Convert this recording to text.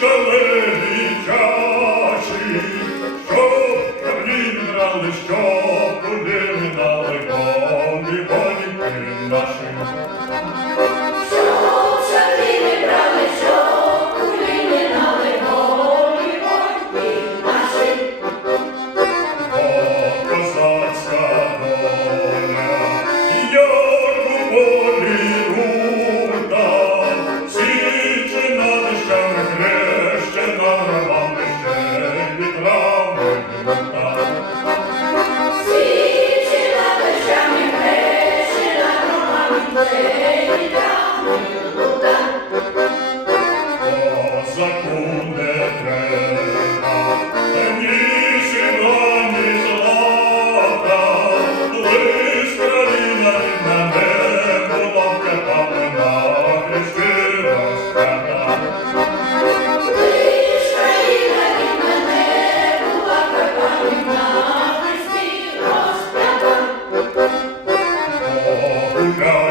велича. Now.